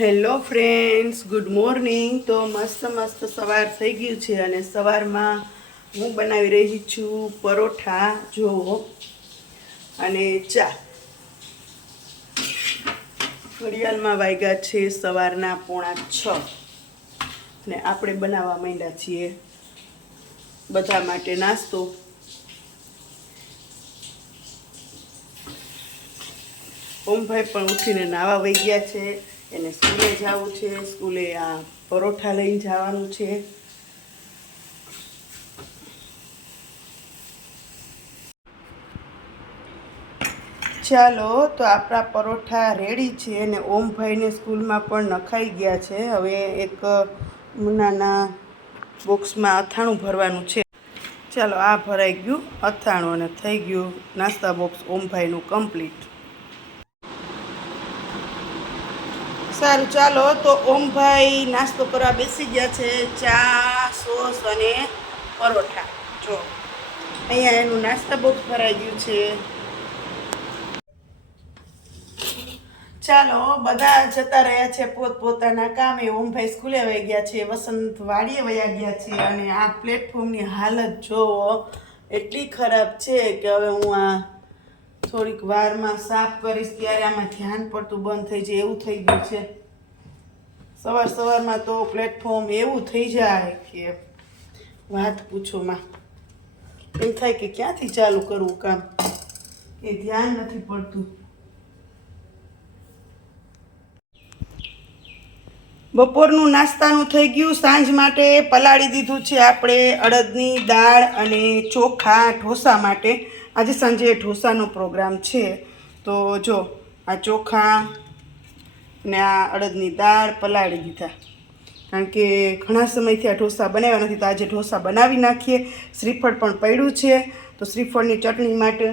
Hello friends good morning તો મસ્ત મસ્ત સવાર થઈ ગયું છે અને સવારમાં હું બનાવી રહી છું પરોઠા. જોવો અને ચા. ઘડિયાળમાં વાગ્યા છે સવારના પોણા છ. અને આપણે બનાવવા માંડ્યા છીએ બધા માટે નાસ્તો. ઓમભાઈ પણ ઉઠીને નાવા વહી ગયા છે. એને સ્કૂલે જવું છે, સ્કૂલે આ પરોઠા લઈને જવાનું છે. ચાલો, તો આપણા પરોઠા રેડી છે અને ઓમભાઈને સ્કૂલમાં પણ નખાઈ ગયા છે. હવે એક નાના બોક્સમાં અથાણું ભરવાનું છે. ચાલો, આ ભરાઈ ગયું. અથાણું અને થઈ ગયું નાસ્તા બોક્સ ઓમભાઈનું કમ્પ્લીટ. સારું, ચાલો. તો ઓમભાઈ નાસ્તો કરવા બેસી ગયા છે. ચા, સોસ અને પરોઠા. જો, અહીંયા એનું નાસ્તા બોક્સ ભરાઈ ગયું છે. ચાલો, બધા જતા રહ્યા છે પોતપોતાના કામે. ઓમભાઈ સ્કૂલે વહી ગયા છે. વસંત વાડીએ વયા ગયા છે અને આ પ્લેટફોર્મની હાલત જોવો, એટલી ખરાબ છે કે હવે હું આ થોડીક વારમાં સાફ કરીશ ત્યારે આમાં ધ્યાન પડતું બંધ થઈ જાય, એવું થઈ ગયું છે. સવાર સવારમાં તો પ્લેટફોર્મ એવું થઈ જાય કે વાત પૂછોમાં એમ થાય કે ક્યાંથી ચાલુ કરવું કામ? એ ધ્યાન નથી પડતું. બપોરનું નાસ્તાનું થઈ ગયું, સાંજ માટે પલાળી દીધું છે આપણે અડદની દાળ અને ચોખા ઢોસા માટે. આજે સાંજે ઢોસાનો પ્રોગ્રામ છે. તો જો, આ ચોખા ને આ અડદની દાળ પલાળી દીધા. કારણ કે ઘણા સમયથી આ ઢોસા બનાવ્યા નથી, તો આજે ઢોસા બનાવી નાખીએ. શ્રીફળ પણ પડ્યું છે. તો શ્રીફળની ચટણી માટે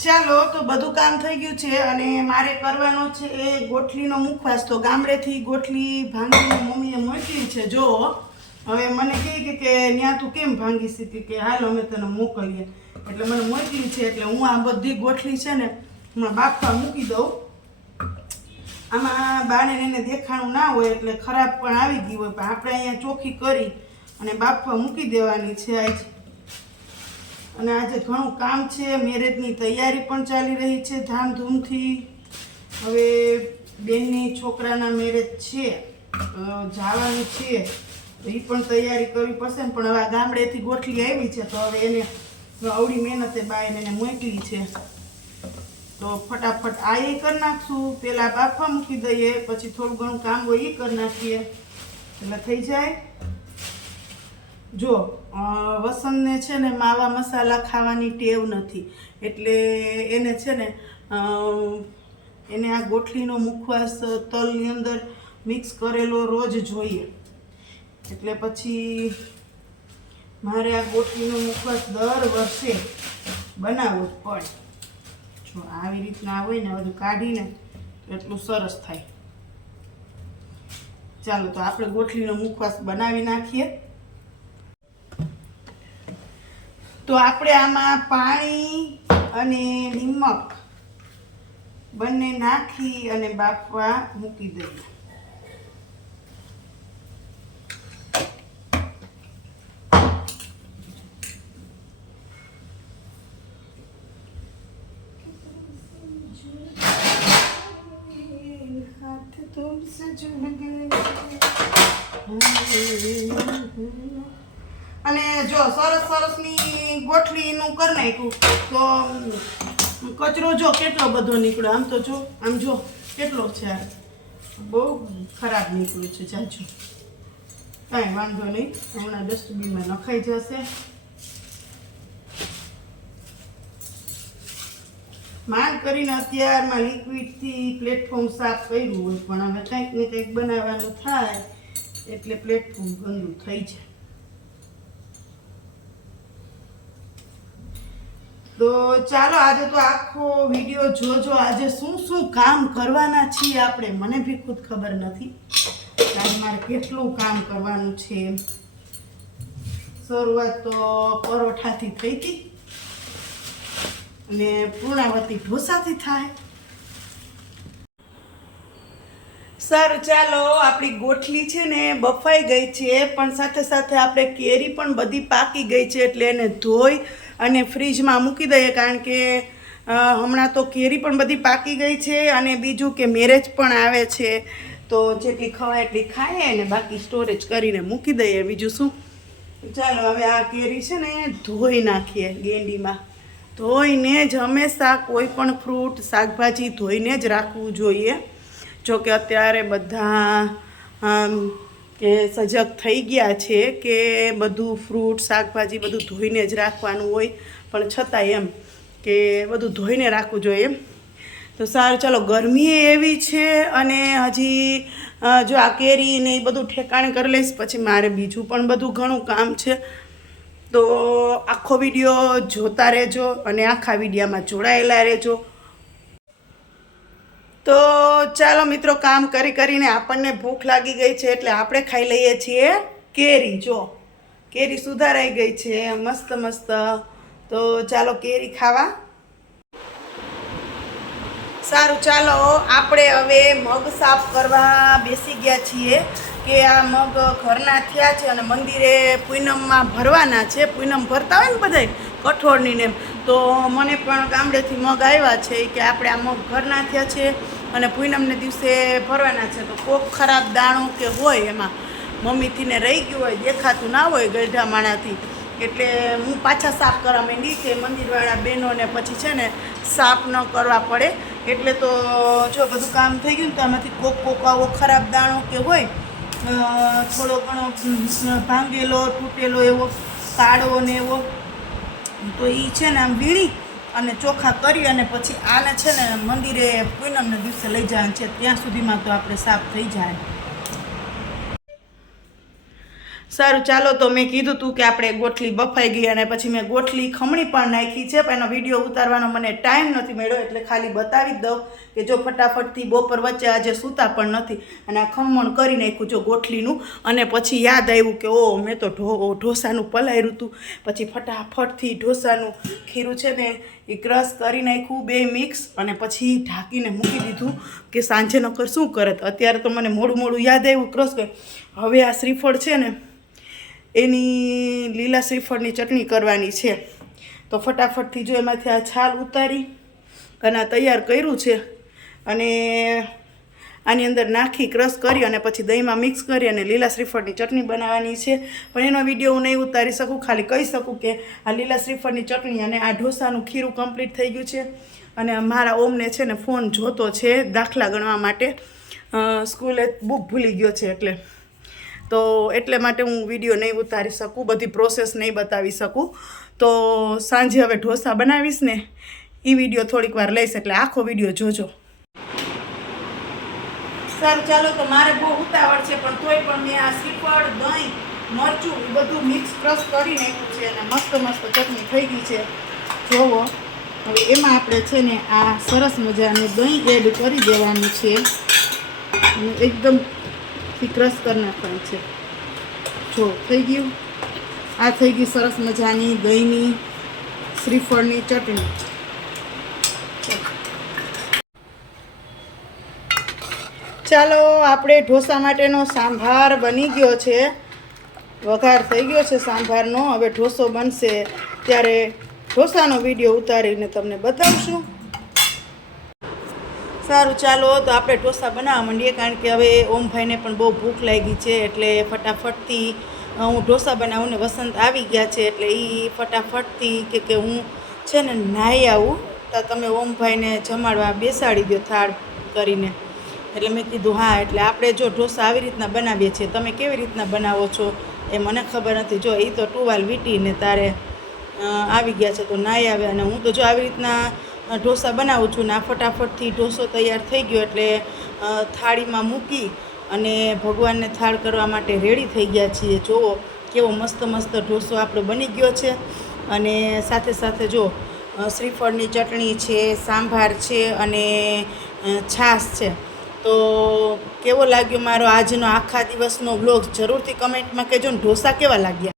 ચાલો, તો બધું કામ થઈ ગયું છે અને મારે કરવાનો છે એ ગોઠલીનો મુખવાસ. તો ગામડેથી ગોઠલી ભાંગીને મમ્મીએ મોકલી છે. જો હવે મને કહે કે કે ત્યાં તું કેમ ભાંગી શીખી કે હાલ અમે તને મોકલીએ. એટલે મને મોકલી છે, એટલે હું આ બધી ગોઠલી છે ને હમણાં બાફવા મૂકી દઉં. આમાં બાને એને દેખાણું ના હોય એટલે ખરાબ પણ આવી ગયું હોય, પણ આપણે અહીંયા ચોખ્ખી કરી અને બાફવા મૂકી દેવાની છે આજ. અને આજે ઘણું કામ છે, મેરેજની તૈયારી પણ ચાલી રહી છે ધામધૂમથી. હવે બેનની છોકરાના મેરેજ છે જવાનું છે. એ પણ તૈયારી કરવી પડશે ને, પણ હવે આ ગામડેથી ગોઠલી આવી છે, તો હવે એને અવડી મહેનતે બાઈને એને મોકલી છે. તો ફટાફટ આ એ કરી નાખશું પહેલાં બાફવા મૂકી દઈએ, પછી થોડું ઘણું કામ હોય એ કરી નાખીએ. એટલે થઈ જાય. જો વસંતને છે ને માવા મસાલા ખાવાની ટેવ નથી. એટલે એને છે ને એને આ ગોઠલીનો મુખવાસ તલની અંદર મિક્સ કરેલો રોજ જોઈએ. એટલે પછી મારે આ ગોઠલીનો મુખવાસ દર વર્ષે બનાવવો પડે. જો આવી રીતના હોય ને બધું કાઢીને એટલું સરસ થાય. ચાલો તો આપણે ગોઠલીનો મુખવાસ બનાવી નાખીએ. તો આપણે આમાં પાણી અને નિમક બંને નાખી અને બાફવા મૂકી દઈએ. हाथ तुमसे जुड़ गए અને જો સરસ સરસની ગોઠલીનું કરી નાખ્યું તો કચરો જો કેટલો બધો નીકળ્યો આમ તો જો આમ જો કેટલો છે આ બહુ ખરાબ નીકળ્યું છે જાજુ કાંઈ વાંધો નહીં હમણાં ડસ્ટબિનમાં નખાઈ જશે માંડ કરીને અત્યારમાં લિક્વિડથી પ્લેટફોર્મ સાફ કર્યું હોય, પણ હવે કંઈક ને કંઈક બનાવવાનું થાય, એટલે પ્લેટફોર્મ ગંદુ થઈ જાય. તો ચાલો, આજે તો આખો વીડિયો જોજો. આજે શું શું કામ કરવાના છીએ આપણે? મને બી ખુદ ખબર નથી. આજે મારે કેટલું કામ કરવાનું છે શરૂઆત તો પરોઠાથી થઈ હતી અને પૂર્ણાવતી ઢોસાથી થાય. સારું ચાલો આપણી ગોઠલી છે ને બફાઈ ગઈ છે પણ સાથે સાથે આપણે કેરી પણ બધી પાકી ગઈ છે એટલે એને ધોઈ અને ફ્રીજમાં મૂકી દઈએ કારણ કે હમણાં તો કેરી પણ બધી પાકી ગઈ છે અને બીજું કે મેરેજ પણ આવે છે. તો જેટલી ખવાય એટલી ખાઈએ અને બાકી સ્ટોરેજ કરીને મૂકી દઈએ. બીજું શું? ચાલો હવે આ કેરી છે ને ધોઈ નાખીએ ગેંડીમાં. ધોઈને જ હંમેશા કોઈ પણ ફ્રૂટ, શાકભાજી ધોઈને જ રાખવું જોઈએ. જો કે અત્યારે બધા કે સજગ થઈ ગયા છે કે બધું ફ્રૂટ, શાકભાજી બધું ધોઈને જ રાખવાનું હોય. પણ છતાંય એમ કે બધું ધોઈને રાખવું જોઈએ. તો સારું, ચાલો, ગરમી એવી છે અને હજી જો આ કેરી ને એ બધું ઠેકાણે કરી લઈશ, પછી મારે બીજું પણ બધું ઘણું કામ છે. તો આખો વીડિયો જોતા રહેજો અને આખા વિડીયામાં જોડાયેલા રહેજો. તો ચાલો મિત્રો, કામ કરી કરીને આપણને ભૂખ લાગી ગઈ છે એટલે આપણે ખાઈ લઈએ છીએ કેરી. જો, કેરી સુધારાઈ ગઈ છે, મસ્ત મસ્ત. તો ચાલો કેરી ખાવા. સારું, ચાલો. આપણે હવે મગ સાફ કરવા બેસી ગયા છીએ. કે આ મગ ઘરના થયા છે અને મંદિરે પૂનમમાં ભરવાના છે. પૂનમ ભરતા હોય ને બધાય કઠોળની ને તો મને પણ ગામડેથી મગ આવ્યા છે કે આપણે આ મગ ઘરના થયા છે અને પૂનમને દિવસે ભરવાના છે. તો કોક ખરાબ દાણો કે હોય એમાં મમ્મીથી ને રહી ગયું હોય, દેખાતું ના હોય ગઢા માણાથી. એટલે હું પાછા સાફ કરવા માંડી કે મંદિરવાળા બહેનોને પછી છે ને સાફ ન કરવા પડે. એટલે તો જો બધું કામ થઈ ગયું ને તો આમાંથી કોક કોક આવો ખરાબ દાણો કે હોય થોડો ઘણો ભાંગેલો, તૂટેલો એવો, કાળો ને એવો. તો એ છે ને આમ વીણી અને ચોખા કરી અને પછી આને છે ને મંદિરે પૂનમના દિવસે લઈ જવાનું છે. ત્યાં સુધીમાં તો આપણે સાફ થઈ જાય. સારું, ચાલો તો મેં કીધું તું કે આપણે ગોઠલી બફાઈ ગઈ અને પછી મેં ગોઠલી ખમણી પણ નાખી છે, પણ એનો વીડિયો ઉતારવાનો મને ટાઈમ નથી મળ્યો, એટલે ખાલી બતાવી દઉં કે જો ફટાફટથી બપોર વચ્ચે આજે સૂતા પણ નથી અને આ ખમણ કરી નાખ્યું જો ગોઠલીનું. અને પછી યાદ આવ્યું કે ઓ મેં તો ઢો ઢોસાનું પલાયરું હતું પછી ફટાફટથી ઢોસાનું ખીરું છે ને, એ ક્રશ કરી નાખ્યું બે મિક્સ અને પછી ઢાંકીને મૂકી દીધું કે સાંજે નકર શું કરત અત્યારે તો મને મોડું મોડું યાદ આવ્યું ક્રશ હવે આ શ્રીફળ છે ને એની લીલા શ્રીફળની ચટણી કરવાની છે. તો ફટાફટથી જો એમાંથી આ છાલ ઉતારી અને આ તૈયાર કર્યું છે અને આની અંદર નાખી, ક્રશ કરી અને પછી દહીંમાં મિક્સ કરી અને લીલા શ્રીફળની ચટણી બનાવવાની છે. પણ એનો વીડિયો હું નહીં ઉતારી શકું, ખાલી કહી શકું કે આ લીલા શ્રીફળની ચટણી અને આ ઢોસાનું ખીરું કમ્પ્લીટ થઈ ગયું છે. અને મારા ઓમને છે ને ફોન જોતો છે દાખલા ગણવા માટે. સ્કૂલે બુક ભૂલી ગયો છે એટલે. તો એટલે માટે હું વીડિયો નહીં ઉતારી શકું, બધી પ્રોસેસ નહીં બતાવી શકું. તો સાંજે હવે ઢોસા બનાવીશ ને એ વીડિયો થોડીક વાર લઈશ એટલે આખો વીડિયો જોજો. સારું, ચાલો તો મારે બહુ ઉતાવળ છે, પણ તોય પણ મેં આ શ્રીફળ, દહીં, મરચું બધું મિક્સ ક્રશ કરી નાખ્યું છે અને મસ્ત મસ્ત ચટણી થઈ ગઈ છે. જોવો, હવે એમાં આપણે છે ને આ સરસ મજાનું દહીં એડ કરી દેવાનું છે. અને એકદમ ક્રશ કરી નાખવાનું છે. જો, થઈ ગયું? આ થઈ ગઈ સરસ મજાની દહીંની, શ્રીફળની ચટણી. ચાલો, આપણે ઢોસા માટેનો સાંભાર બની ગયો છે. વઘાર થઈ ગયો છે સાંભારનો. હવે ઢોસો બનશે. ત્યારે ઢોસાનો વીડિયો ઉતારીને તમને બતાવશું. સારું ચાલો તો આપણે ઢોસા બનાવવા માંડીએ કારણ કે હવે ઓમભાઈને પણ બહુ ભૂખ લાગી છે એટલે ફટાફટથી હું ઢોસા બનાવું ને વસંત આવી ગયા છે એટલે એ ફટાફટથી કે કે હું છે ને નાહી આવું. તો તમે ઓમભાઈને જમાડવા બેસાડી દો થાળ કરીને. એટલે મેં કીધું, હા, એટલે આપણે જો ઢોસા આવી રીતના બનાવીએ છીએ, તમે કેવી રીતના બનાવો છો? એ મને ખબર નથી. જો એ તો ટુવાલ વીટીને તારે આવી ગયા છે તો નાહી આવે અને હું તો જો આવી રીતના ઢોસા બનાવું છું ને આ ફટાફટથી ઢોસો તૈયાર થઈ ગયો એટલે થાળીમાં મૂકી અને ભગવાનને થાળ કરવા માટે રેડી થઈ ગયા છીએ. જુઓ કેવો મસ્ત મસ્ત ઢોસો આપણો બની ગયો છે. અને સાથે સાથે જો શ્રીફળની ચટણી છે, સાંભાર છે અને છાશ છે. તો કેવો લાગ્યો મારો આજનો આખા દિવસનો વ્લોગ જરૂરથી કમેન્ટમાં કહેજો ને ઢોસા કેવા લાગ્યા?